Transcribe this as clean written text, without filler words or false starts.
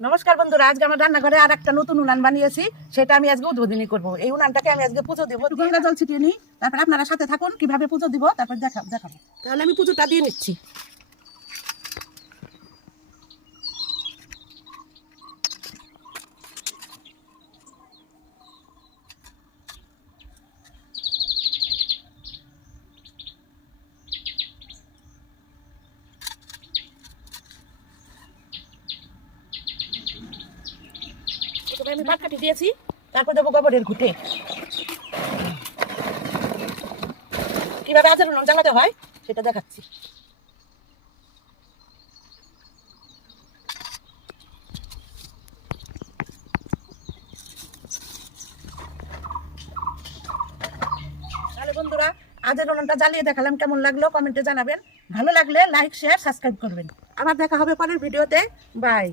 নমস্কার বন্ধুরা, আজকে আমার রান্নাঘরে আর একটা নতুন উনান বানিয়েছি, সেটা আমি আজকে উদ্বোধনী করবো। এই উনানটাকে আমি আজকে পুজো দেবো, গঙ্গা জল ছিটিয়ে নিই। তারপর আপনারা সাথে থাকুন কিভাবে পুজো দিব, তারপর দেখাবো। তাহলে আমি পুজোটা দিয়ে নিচ্ছি। আমি পাটকাঠি দিয়েছি, তারপর দেবো গোবরের ঘুঁটে। কিভাবে আজের উনুন জ্বালাতে হয় সেটা দেখাচ্ছি। তাহলে বন্ধুরা, আজের উনুনটা জ্বালিয়ে দেখালাম, কেমন লাগলো কমেন্টে জানাবেন। ভালো লাগলে লাইক, শেয়ার, সাবস্ক্রাইব করবেন। আবার দেখা হবে পরের ভিডিওতে। বাই।